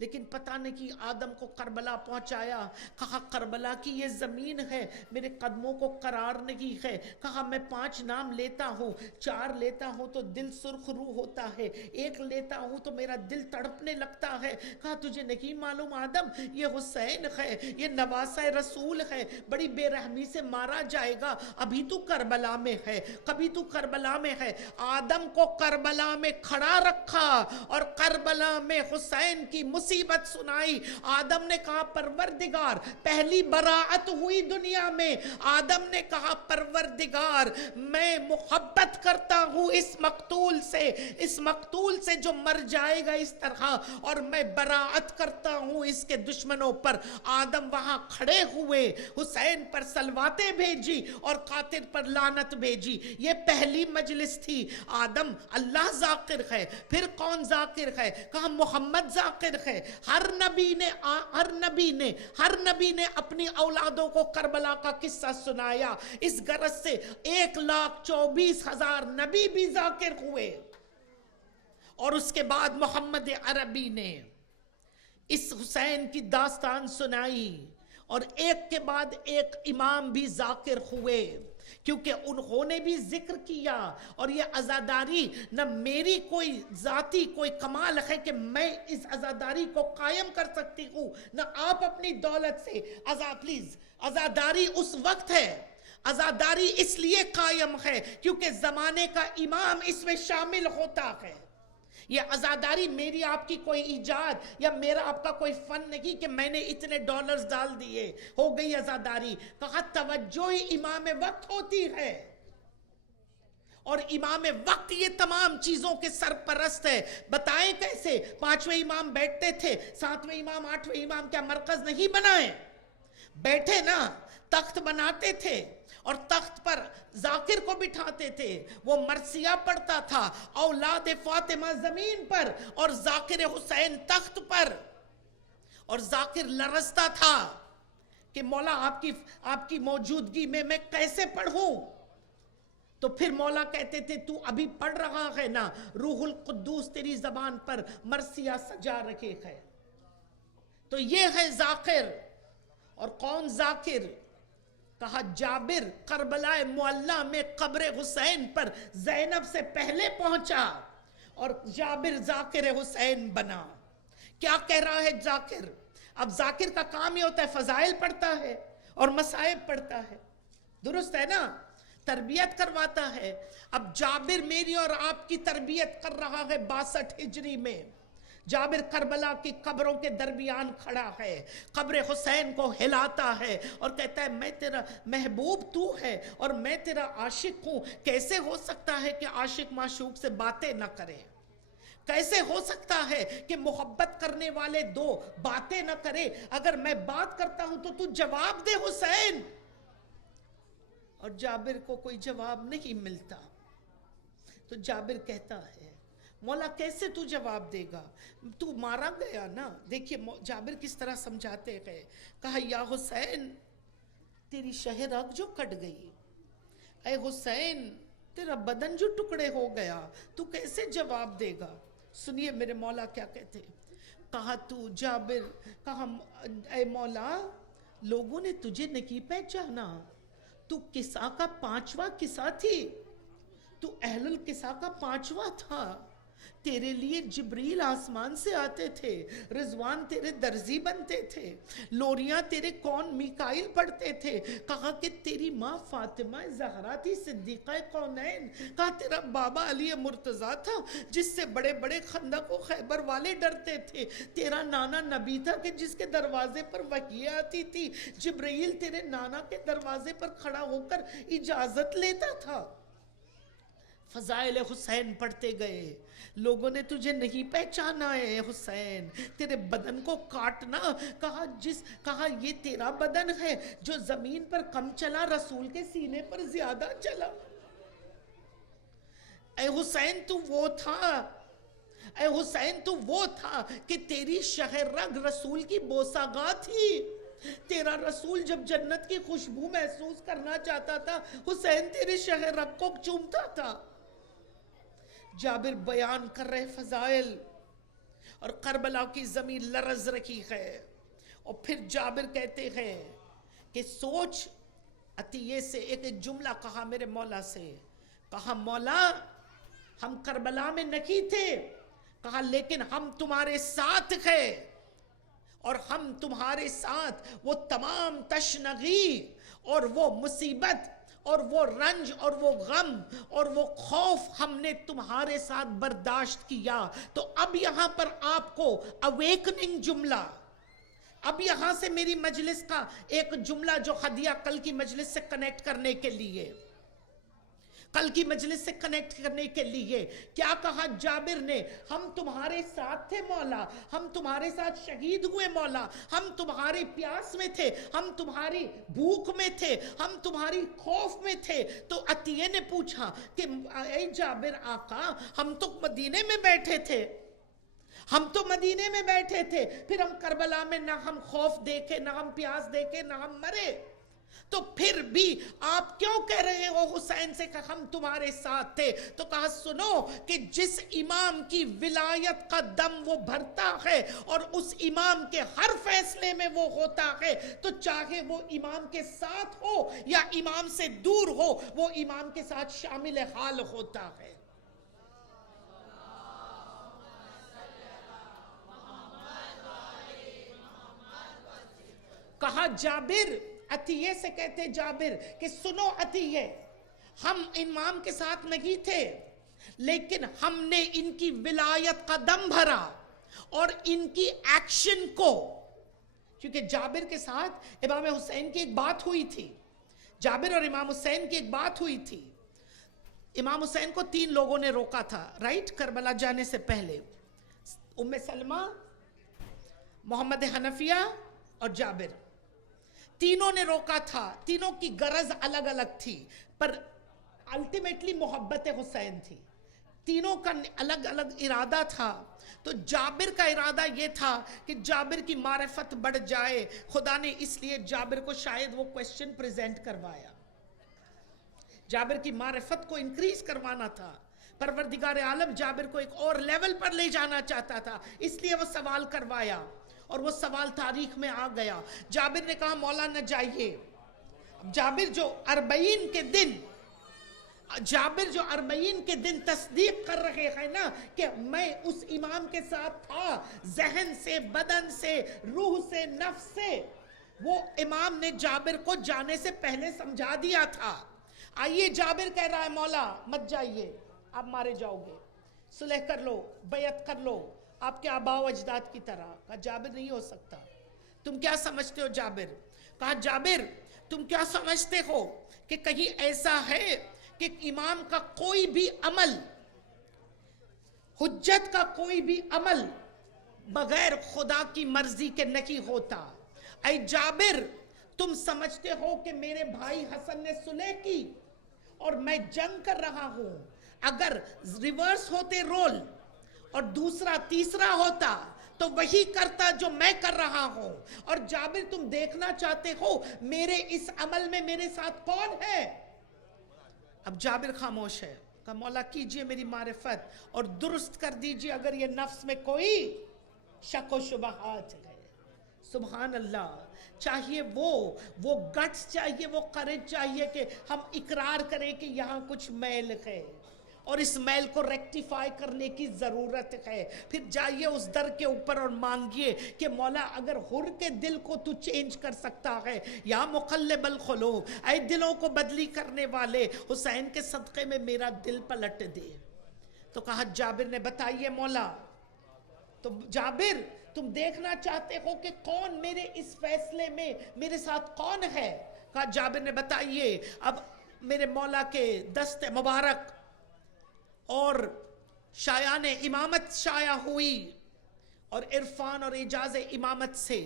لیکن پتہ نہیں کہ آدم کو کربلا پہنچایا۔ کہا کربلا کی یہ زمین ہے، میرے قدموں کو قرار نہیں ہے۔ کہا میں 5 نام لیتا ہوں، 4 لیتا ہوں تو دل سرخ رو ہوتا ہے، 1 لیتا ہوں تو میرا دل تڑپنے لگتا ہے۔ کہا تجھے نہیں معلوم آدم، یہ حسین ہے، یہ نواسہ رسول ہے، بڑی بے رحمی سے مارا جائے گا، ابھی تو کربلا میں ہے، کبھی تو کربلا میں ہے۔ آدم کو کربلا میں کھڑا رکھا اور کربلا میں حسین کی مصیبت سنائی۔ آدم نے کہا پروردگار، پہلی براعت ہوئی دنیا میں، آدم نے کہا پروردگار میں محبت کرتا ہوں اس مقتول سے جو مر جائے گا اس طرح، اور میں براعت کرتا ہوں اس کے دشمنوں پر۔ آدم وہاں کھڑے ہوئے، حسین پر صلواتیں بھیجی اور قاتل پر لعنت بھیجی۔ یہ پہلی مجلس تھی۔ آدم اللہ ذاکر ہے، پھر کون ذاکر ہے؟ کہا محمد ذاکر ہے۔ ہر نبی نے اپنی اولادوں کو کربلا کا قصہ سنایا، اس غرض سے 1,24,000 نبی بھی ذاکر ہوئے، اور اس کے بعد محمد عربی نے اس حسین کی داستان سنائی، اور ایک کے بعد ایک امام بھی ذاکر ہوئے، کیونکہ انہوں نے بھی ذکر کیا۔ اور یہ عزاداری نہ میری کوئی ذاتی کوئی کمال ہے کہ میں اس عزاداری کو قائم کر سکتی ہوں، نہ آپ اپنی دولت سے۔ پلیز، عزاداری اس وقت ہے، عزاداری اس لیے قائم ہے کیونکہ زمانے کا امام اس میں شامل ہوتا ہے۔ یہ عزاداری میری آپ کی کوئی ایجاد یا میرا آپ کا کوئی فن نہیں کہ میں نے اتنے ڈالرز ڈال دیے ہو گئی عزاداری۔ کہا توجہ امام وقت ہوتی ہے، اور امام وقت یہ تمام چیزوں کے سرپرست ہے۔ بتائیں کیسے؟ 5ویں امام بیٹھتے تھے، 7ویں امام 8ویں امام کیا مرکز نہیں بنائے؟ بیٹھے نا، تخت بناتے تھے اور تخت پر ذاکر کو بٹھاتے تھے، وہ مرثیہ پڑھتا تھا، اولاد فاطمہ زمین پر اور ذاکر حسین تخت پر، اور ذاکر لرزتا تھا کہ مولا آپ کی موجودگی میں کیسے پڑھوں؟ تو پھر مولا کہتے تھے تو ابھی پڑھ رہا ہے نا، روح القدوس تیری زبان پر مرثیہ سجا رکھے ہے۔ تو یہ ہے ذاکر۔ اور کون ذاکر؟ کہا جابر کربلا معلیٰ میں قبر حسین پر زینب سے پہلے پہنچا اور جابر ذاکر حسین بنا۔ کیا کہہ رہا ہے ذاکر؟ اب ذاکر کا کام یہ ہوتا ہے فضائل پڑھتا ہے اور مصائب پڑھتا ہے، درست ہے نا، تربیت کرواتا ہے۔ اب جابر میری اور آپ کی تربیت کر رہا ہے 62 ہجری میں۔ جابر کربلا کی قبروں کے درمیان کھڑا ہے، قبر حسین کو ہلاتا ہے اور کہتا ہے میں تیرا محبوب تو ہے اور میں تیرا عاشق ہوں۔ کیسے ہو سکتا ہے کہ عاشق معشوق سے باتیں نہ کرے؟ کیسے ہو سکتا ہے کہ محبت کرنے والے دو باتیں نہ کرے؟ اگر میں بات کرتا ہوں تو جواب دے حسین۔ اور جابر کو کوئی جواب نہیں ملتا، تو جابر کہتا ہے مولا کیسے تو جواب دے گا؟ تو مارا گیا نا۔ دیکھیے جابر کس طرح سمجھاتے گئے۔ کہا یا حسین تیری شہ رگ جو کٹ گئی، اے حسین تیرا بدن جو ٹکڑے ہو گیا، تو کیسے جواب دے گا؟ سنیے میرے مولا کیا کہتے ہیں۔ کہا تو جابر، کہا اے مولا لوگوں نے تجھے نہیں پہچانا، تو کسا کا 5واں کسا تھی، تو اہل الکسا کا 5واں تھا۔ تیرے لیے جبریل آسمان سے آتے تھے، رضوان تیرے درزی بنتے تھے، لوریاں تیرے کون میکائل پڑھتے تھے۔ کہا کہ تیری ماں فاطمہ زہرا تھی صدیقہ کونین، کہا تیرا بابا علی مرتضیٰ تھا جس سے بڑے بڑے خندق و خیبر والے ڈرتے تھے، تیرا نانا نبی تھا کہ جس کے دروازے پر وحی آتی تھی، جبریل تیرے نانا کے دروازے پر کھڑا ہو کر اجازت لیتا تھا۔ فضائل حسین پڑھتے گئے۔ لوگوں نے تجھے نہیں پہچانا ہے حسین، تیرے بدن کو کاٹنا۔ کہا یہ تیرا بدن ہے جو زمین پر کم چلا، رسول کے سینے پر زیادہ چلا۔ اے حسین تو وہ تھا، اے حسین تو وہ تھا کہ تیری شہ رگ رسول کی بوسہ تھی۔ تیرا رسول جب جنت کی خوشبو محسوس کرنا چاہتا تھا، حسین تیرے شہ رگ کو چومتا تھا۔ جابر بیان کر رہے فضائل، اور کربلا کی زمین لرز رکھی ہے۔ اور پھر جابر کہتے ہیں کہ سوچ، عطیے سے ایک جملہ کہا میرے مولا سے، کہا مولا ہم کربلا میں نہیں تھے، کہا لیکن ہم تمہارے ساتھ ہیں، اور ہم تمہارے ساتھ وہ تمام تشنگی اور وہ مصیبت اور وہ رنج اور وہ غم اور وہ خوف ہم نے تمہارے ساتھ برداشت کیا۔ تو اب یہاں پر آپ کو اویکننگ جملہ، اب یہاں سے میری مجلس کا ایک جملہ جو ہدیہ کل کی مجلس سے کنیکٹ کرنے کے لیے، کل کی مجلس سے کنیکٹ کرنے کے لیے کیا کہا جابر نے؟ ہم تمہارے ساتھ تھے مولا، ہم تمہارے ساتھ شہید ہوئے مولا، ہم تمہاری پیاس میں تھے، ہم تمہاری بھوک میں تھے، ہم تمہاری خوف میں تھے۔ تو عطیے نے پوچھا کہ اے جابر آقا ہم تو مدینے میں بیٹھے تھے، ہم تو مدینے میں بیٹھے تھے، پھر ہم کربلا میں نہ ہم خوف دیکھے، نہ ہم پیاس دیکھے، نہ ہم مرے، تو پھر بھی آپ کیوں کہہ رہے ہو حسین سے کہ ہم تمہارے ساتھ تھے؟ تو کہا سنو کہ جس امام کی ولایت کا دم وہ بھرتا ہے اور اس امام کے ہر فیصلے میں وہ ہوتا ہے، تو چاہے وہ امام کے ساتھ ہو یا امام سے دور ہو، وہ امام کے ساتھ شامل حال ہوتا ہے۔ کہا جابر، عطیے سے کہتے جابر کہ سنو عطیے، ہم امام کے ساتھ نہیں تھے، لیکن ہم نے ان کی ولایت کا دم بھرا اور ان کی ایکشن کو، کیونکہ جابر کے ساتھ امام حسین کی ایک بات ہوئی تھی، جابر اور امام حسین کی ایک بات ہوئی تھی۔ امام حسین کو 3 لوگوں نے روکا تھا، رائٹ، کربلا جانے سے پہلے، ام سلمہ، محمد حنفیہ اور جابر۔ تینوں نے روکا تھا, تینوں کی غرض الگ الگ تھی, پر الٹیمیٹلی محبت حسین تھی. تینوں کا الگ الگ ارادہ تھا. تو جابر کا ارادہ یہ تھا کہ جابر کی معرفت بڑھ جائے. خدا نے اس لیے جابر کو شاید وہ کویسچن پریزنٹ کروایا, جابر کی معرفت کو انکریز کروانا تھا. پروردگار عالم جابر کو ایک اور لیول پر لے جانا چاہتا تھا, اس لیے وہ سوال کروایا, اور وہ سوال تاریخ میں آ گیا. جابر نے کہا مولا نہ جائیے. جابر جو 40 کے دن تصدیق کر رہے ہیں نا کہ میں اس امام کے ساتھ تھا, ذہن سے, بدن سے, روح سے, نفس سے, وہ امام نے جابر کو جانے سے پہلے سمجھا دیا تھا. آئیے, جابر کہہ رہا ہے مولا مت جائیے, آپ مارے جاؤ گے, صلح کر لو, بیعت کر لو آپ کے آباء و اجداد کی طرح. کہا جابر نہیں ہو سکتا. تم کیا سمجھتے ہو جابر؟ کہا جابر تم کیا سمجھتے ہو کہ کہیں ایسا ہے کہ امام کا کوئی بھی عمل, حجت کا کوئی بھی عمل بغیر خدا کی مرضی کے نہیں ہوتا؟ اے جابر تم سمجھتے ہو کہ میرے بھائی حسن نے صلح کی اور میں جنگ کر رہا ہوں, اگر ریورس ہوتے رول اور دوسرا تیسرا ہوتا تو وہی کرتا جو میں کر رہا ہوں. اور جابر تم دیکھنا چاہتے ہو میرے اس عمل میں میرے ساتھ کون ہے؟ اب جابر خاموش ہے. کہا مولا کیجئے میری معرفت اور درست کر دیجئے اگر یہ نفس میں کوئی شک و شبہات ہے. سبحان اللہ. چاہیے وہ گٹس چاہیے, وہ کرج چاہیے کہ ہم اقرار کریں کہ یہاں کچھ میل ہے اور اس میل کو ریکٹیفائی کرنے کی ضرورت ہے. پھر جائیے اس در کے اوپر اور مانگیے کہ مولا اگر حر کے دل کو تو چینج کر سکتا ہے, یا مقلب القلوب, اے دلوں کو بدلی کرنے والے, حسین کے صدقے میں میرا دل پلٹ دے. تو کہا جابر نے بتائیے مولا. تو جابر تم دیکھنا چاہتے ہو کہ کون میرے اس فیصلے میں میرے ساتھ کون ہے؟ کہا جابر نے بتائیے. اب میرے مولا کے دست مبارک اور شایان امامت شائع ہوئی اور عرفان اور اعجاز امامت سے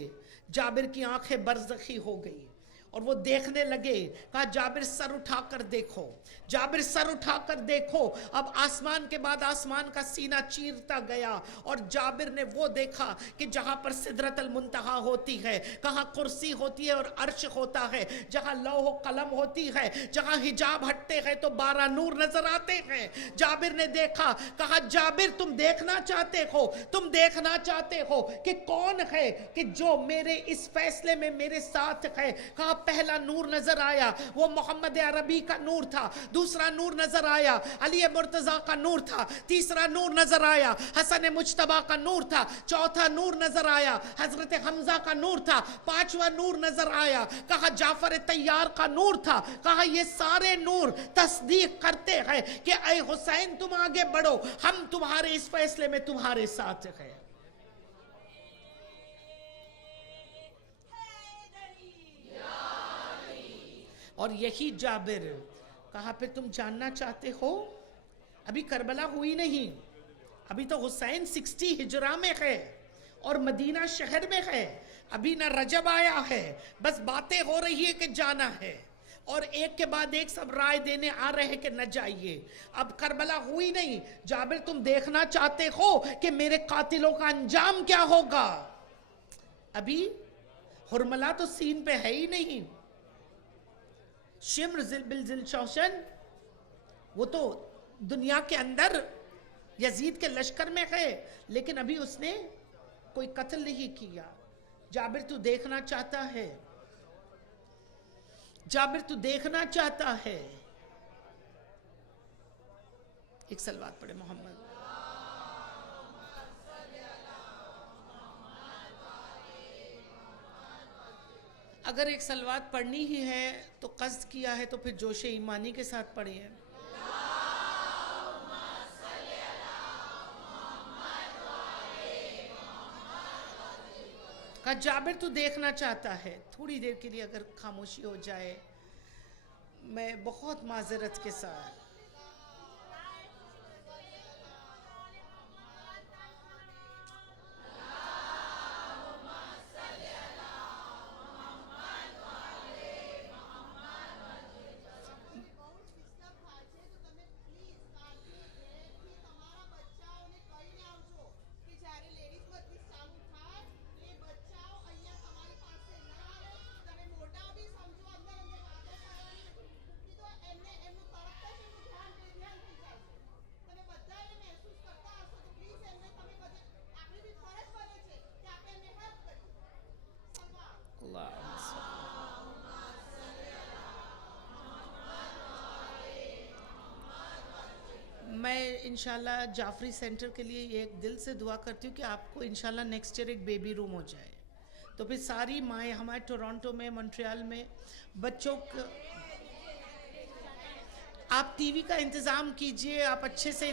جابر کی آنکھیں برزخی ہو گئی اور وہ دیکھنے لگے. کہا جابر سر اٹھا کر دیکھو, جابر سر اٹھا کر دیکھو. اب آسمان کے بعد آسمان کا سینہ چیرتا گیا اور جابر نے وہ دیکھا کہ جہاں پر سدرت المنتہا ہوتی ہے, کہاں کرسی ہوتی ہے اور عرش ہوتا ہے, جہاں لوح و قلم ہوتی ہے, جہاں حجاب ہٹتے ہیں تو 12 نور نظر آتے ہیں. جابر نے دیکھا. کہا جابر تم دیکھنا چاہتے ہو کہ کون ہے کہ جو میرے اس فیصلے میں میرے ساتھ ہے؟ کہا پہلا نور نظر آیا, وہ محمد عربی کا نور تھا. دوسرا نور نظر آیا, علی مرتضیٰ کا نور تھا. تیسرا نور نظر آیا, حسن مجتبیٰ کا نور تھا. چوتھا نور نظر آیا, حضرت حمزہ کا نور تھا. پانچواں نور نظر آیا, کہا جعفر طیار کا نور تھا. کہا یہ سارے نور تصدیق کرتے ہیں کہ اے حسین تم آگے بڑھو, ہم تمہارے اس فیصلے میں تمہارے ساتھ ہیں. اور یہی جابر. کہا پھر تم جاننا چاہتے ہو, ابھی کربلا ہوئی نہیں, ابھی تو حسین 60 ہجرہ میں ہے اور مدینہ شہر میں ہے, ابھی نہ رجب آیا ہے, بس باتیں ہو رہی ہے کہ جانا ہے, اور ایک کے بعد ایک سب رائے دینے آ رہے کہ نہ جائیے. اب کربلا ہوئی نہیں. جابر تم دیکھنا چاہتے ہو کہ میرے قاتلوں کا انجام کیا ہوگا؟ ابھی حرملہ تو سین پہ ہے ہی نہیں. شمر بالذل شوشن وہ تو دنیا کے اندر یزید کے لشکر میں ہے, لیکن ابھی اس نے کوئی قتل نہیں کیا. جابر تو دیکھنا چاہتا ہے, جابر تو دیکھنا چاہتا ہے. ایک صلوات پڑھے محمد. اگر ایک صلوات پڑھنی ہی ہے تو قصد کیا ہے تو پھر جوش ایمانی کے ساتھ پڑھیے. کہا جابر تو دیکھنا چاہتا ہے. تھوڑی دیر کے لیے اگر خاموشی ہو جائے, میں بہت معذرت کے ساتھ. انشاءاللہ جعفری سینٹر کے لیے یہ ایک دل سے دعا کرتی ہوں کہ آپ کو انشاءاللہ نیکسٹ ایئر ایک بیبی روم ہو جائے، تو پھر ساری مائیں ہمارے ٹورانٹو میں، مونٹریال میں بچوں کو آپ ٹی وی کا انتظام کیجئے، آپ اچھے سے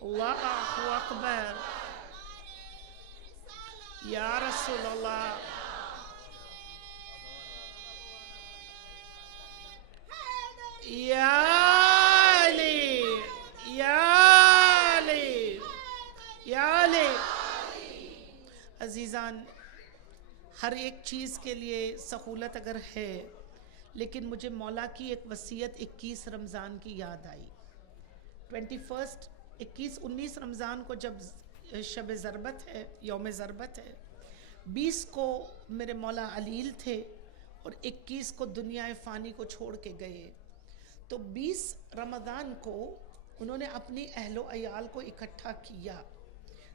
اللہ اکبر یا رسول اللہ، یا علی، یا علی، یا علی۔ عزیزان، ہر ایک چیز کے لیے سہولت اگر ہے، لیکن مجھے مولا کی ایک وصیت 21 رمضان کی یاد آئی۔ 19 رمضان کو جب شب ضربت ہے، یوم ضربت ہے، 20 کو میرے مولا علیل تھے اور 21 کو دنیا فانی کو چھوڑ کے گئے، تو 20 رمضان کو انہوں نے اپنی اہل و عیال کو اکٹھا کیا،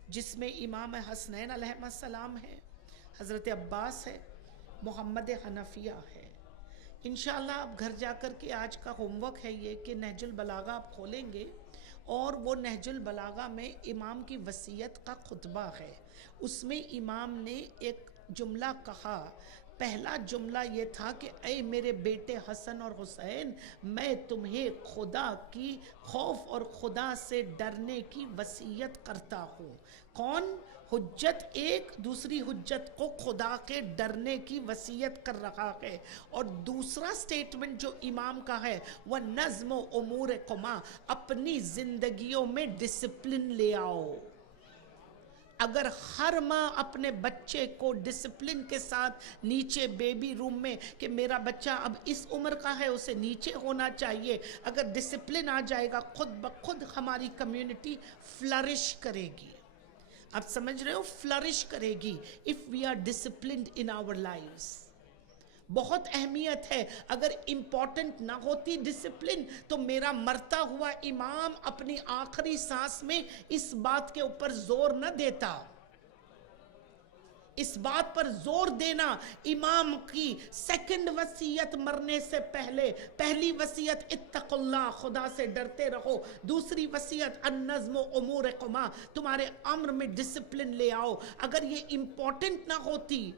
جس میں امام حسنین علیہ السلام ہے، حضرت عباس ہے، محمد حنفیہ ہے۔ انشاءاللہ آپ گھر جا کر کے آج کا ہوم ورک ہے یہ کہ نہج البلاغہ آپ کھولیں گے، اور وہ نہج البلاغہ میں امام کی وصیت کا خطبہ ہے، اس میں امام نے ایک جملہ کہا۔ پہلا جملہ یہ تھا کہ اے میرے بیٹے حسن اور حسین، میں تمہیں خدا کی خوف اور خدا سے ڈرنے کی وصیت کرتا ہوں۔ کون؟ حجت ایک، دوسری حجت کو خدا کے ڈرنے کی وصیت کر رہا ہے، اور دوسرا سٹیٹمنٹ جو امام کا ہے وہ نظم و امورکما، اپنی زندگیوں میں ڈسپلن لے آؤ۔ اگر ہر ماں اپنے بچے کو ڈسپلن کے ساتھ نیچے بیبی روم میں، کہ میرا بچہ اب اس عمر کا ہے اسے نیچے ہونا چاہیے، اگر ڈسپلن آ جائے گا، خود بخود ہماری کمیونٹی فلرش کرے گی۔ آپ سمجھ رہے ہو؟ فلرش کرے گی if we are disciplined in our lives۔ بہت اہمیت ہے، اگر امپورٹنٹ نہ ہوتی ڈسپلن تو میرا مرتا ہوا امام اپنی آخری سانس میں اس بات کے اوپر زور نہ دیتا۔ اس بات پر زور دینا، امام کی سیکنڈ وصیت مرنے سے پہلے، پہلی وصیت اتقوا اللہ، خدا سے ڈرتے رہو، دوسری وصیت النظم امورکما، تمہارے امر میں ڈسپلن لے آؤ۔ اگر یہ امپورٹنٹ نہ ہوتی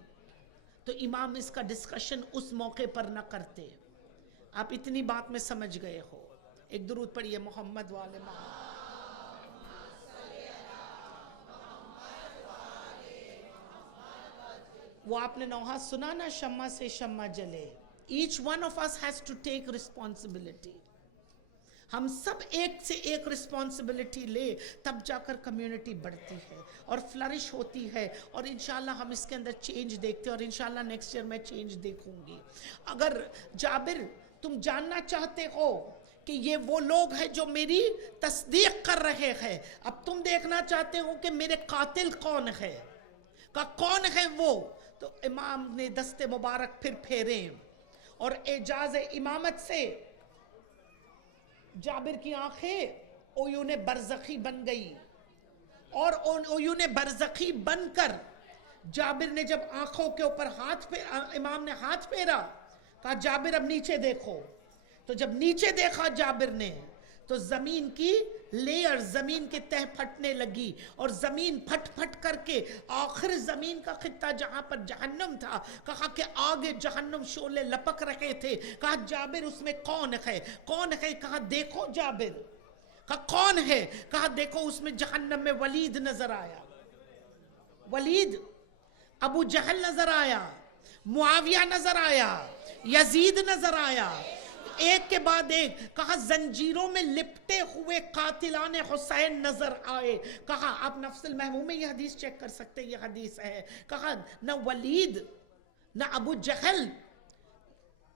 تو امام اس کا ڈسکشن اس موقع پر نہ کرتے۔ آپ اتنی بات میں سمجھ گئے ہو۔ ایک درود پڑھیے محمد والے محمد۔ وہ آپ نے نوحہ سنا نا، شمع سے شمع جلے۔ Each one of us has to take responsibility۔ ہم سب ایک سے ایک رسپانسبلٹی لے، تب جا کر کمیونٹی بڑھتی ہے اور فلرش ہوتی ہے، اور انشاءاللہ ہم اس کے اندر چینج دیکھتے ہیں، اور انشاءاللہ نیکسٹ ایئر میں چینج دیکھوں گی۔ اگر جابر تم جاننا چاہتے ہو کہ یہ وہ لوگ ہیں جو میری تصدیق کر رہے ہیں، اب تم دیکھنا چاہتے ہو کہ میرے قاتل کون ہے، کون ہے وہ، تو امام نے دست مبارک پھر پھیرے اور اعجاز امامت سے جابر کی آنکھیں عیون برزخی بن گئی، اور عیون برزخی بن کر جابر نے جب آنکھوں کے اوپر امام نے ہاتھ پھیرا، کہا جابر اب نیچے دیکھو۔ تو جب نیچے دیکھا جابر نے تو زمین کی لیئر، زمین کے تہ پھٹنے لگی، اور زمین پھٹ پھٹ کر کے آخر زمین کا خطہ جہاں پر جہنم تھا، کہا کہ آگے جہنم شعلے لپک رہے تھے، کہا جابر اس میں کون ہے، کون ہے، کہا دیکھو جابر، کہا کون ہے، کہا دیکھو اس میں جہنم میں ولید نظر آیا، ولید، ابو جہل نظر آیا، معاویہ نظر آیا، یزید نظر آیا، ایک کے بعد ایک، کہا زنجیروں میں لپٹے ہوئے قاتلان حسین نظر آئے، کہا آپ نفس المحموم میں یہ حدیث چیک کر سکتے، یہ حدیث ہے، کہا نہ ولید، نہ ابو جہل،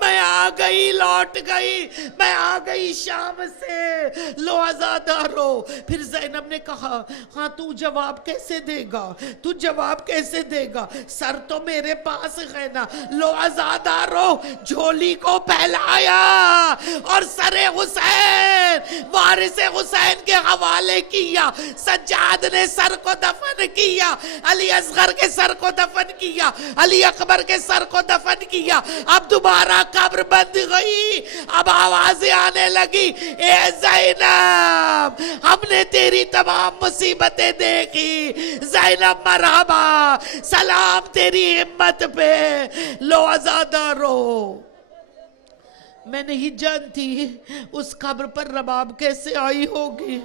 میں آ گئی، لوٹ گئی، میں آ گئی شام سے، لو عزادارو۔ پھر زینب نے کہا ہاں تو جواب کیسے دے گا، تو جواب کیسے دے گا، سر تو میرے پاس ہے نا۔ لو عزادارو جھولی کو پھیلایا اور سر حسین، وارث حسین کے حوالے کیا۔ سجاد نے سر کو دفن کیا، علی اصغر کے سر کو دفن کیا، علی اکبر کے سر کو دفن کیا۔ اب دوبارہ قبر بند گئی، اب آوازیں آنے لگی، اے زینب ہم نے تیری تمام مصیبتیں دیکھی، زینب مرحبا، سلام تیری ہمت پہ۔ لو عزادارو میں نہیں جانتی اس قبر پر رباب کیسے آئی ہوگی،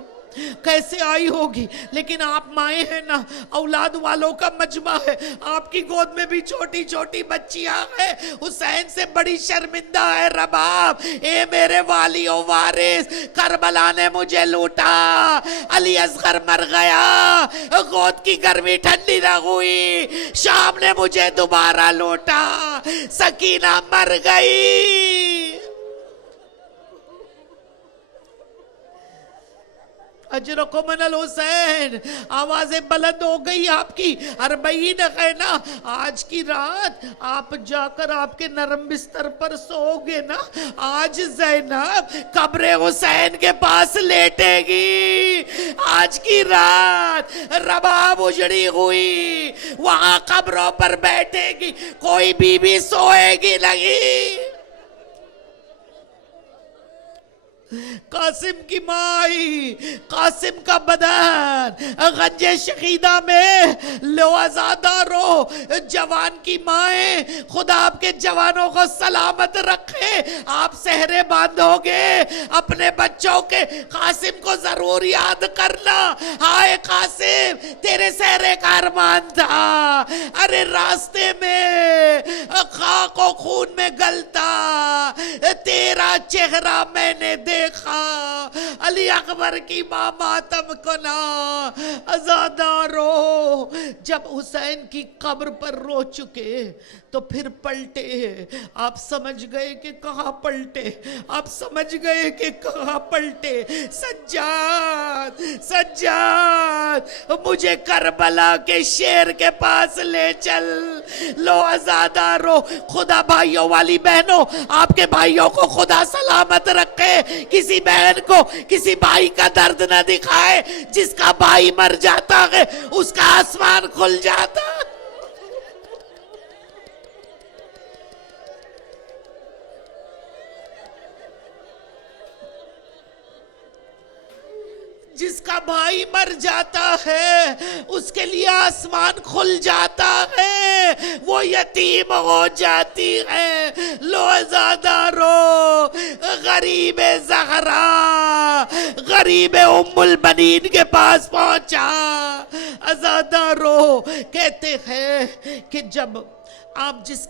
کیسے آئی ہوگی، لیکن آپ مائیں ہیں نا، اولاد والوں کا مجمع ہے، آپ کی گود میں بھی چھوٹی چھوٹی بچیاں ہیں، حسین سے بڑی شرمندہ ہے رباب۔ اے میرے والی و وارث، کربلا نے مجھے لوٹا، علی اصغر مر گیا، گود کی گرمی ٹھنڈی نہ ہوئی، شام نے مجھے دوبارہ لوٹا، سکینہ مر گئی۔ اجرکم من الحسین، آوازیں بلند ہو گئی آپ کی، اربعین ہے نا، آج کی رات آپ جا کر آپ کے نرم بستر پر سو گے نا، آج زینب قبر حسین کے پاس لیٹے گی، آج کی رات رباب اجڑی ہوئی وہاں قبروں پر بیٹھے گی، کوئی بی بی سوئے گی نہیں۔ قاسم کی مائی، قاسم کا بدن غنج شقیدہ میں، لو عزادارو جوان کی مائیں، خدا آپ کے جوانوں کو سلامت رکھے، آپ سہرے باندھو گے اپنے بچوں کے، قاسم کو ضرور یاد کرنا، ہائے قاسم تیرے سہرے کا ارمان تھا، ارے راستے میں خاک و خون میں گلتا تیرا چہرہ میں نے دیکھا، علی اکبر کی ماں ماتم کنا۔ عزادارو جب حسین کی قبر پر رو چکے تو پھر پلٹے، آپ سمجھ گئے کہ کہاں پلٹے، آپ سمجھ گئے کہ کہاں پلٹے، سجاد سجاد مجھے کربلا کے شیر کے پاس لے چل۔ لو عزادارو خدا بھائیوں والی بہنوں، آپ کے بھائیوں کو خدا سلامت رکھے، کسی بہن کو کسی بھائی کا درد نہ دکھائے، جس کا بھائی مر جاتا ہے اس کا آسمان کھل جاتا۔ جس کا بھائی مر جاتا ہے اس کے لیے آسمان کھل جاتا ہے، وہ یتیم ہو جاتی ہے۔ لو عزادارو غریب زہرا، غریب ام البنین کے پاس پہنچا۔ عزادارو کہتے ہیں کہ جب آپ جس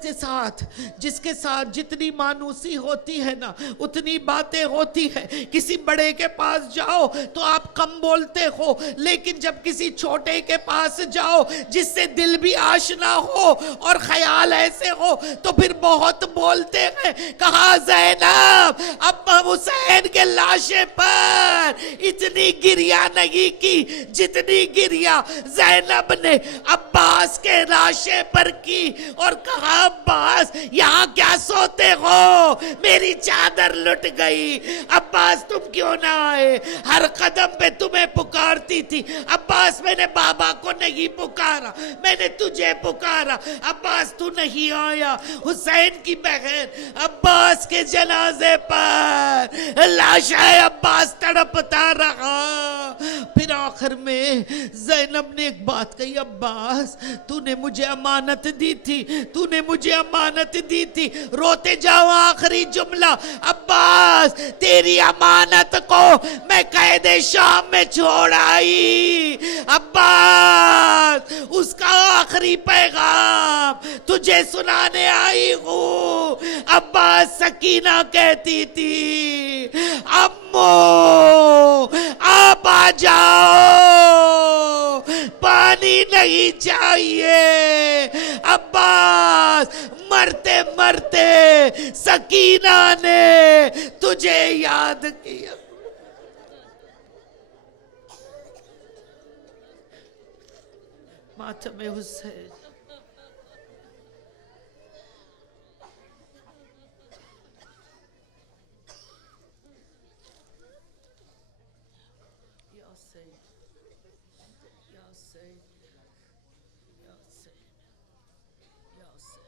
کے ساتھ جتنی مانوسی ہوتی ہے نا اتنی باتیں ہوتی ہے، کسی بڑے کے پاس جاؤ تو آپ کم بولتے ہو، لیکن جب کسی چھوٹے کے پاس جاؤ جس سے دل بھی آشنا ہو اور خیال ایسے ہو تو پھر بہت بولتے ہیں۔ کہا زینب اب حسین کے لاشے پر اتنی گریا نہیں کی جتنی گریا زینب نے عباس کے لاشے پر کی، اور کہا عباس یہاں کیا سوتے ہو، میری چادر لٹ گئی، عباس تم کیوں نہ آئے، ہر قدم پہ تمہیں پکارتی تھی، عباس میں نے بابا کو نہیں پکارا، میں نے تجھے پکارا، عباس تو نہیں آیا۔ حسین کی بہن عباس کے جنازے پر لاشِ عباس تڑپتا رہا، پھر آخر میں زینب نے ایک بات کہی، عباس تو نے مجھے امانت دی تھی، تو نے مجھے امانت دی تھی، روتے جاؤ آخری جملہ، عباس تیری امانت کو میں قید شام میں چھوڑ آئی، عباس اس کا آخری پیغام تجھے سنانے آئی ہوں۔ عباس سکینہ کہتی تھی امو آپ آ جاؤ، پانی نہیں چاہیے، عباس مرتے مرتے سکینہ نے تجھے یاد کیا. ماتم حسین. یا حسین یا حسین یا حسین یا حسین.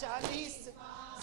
40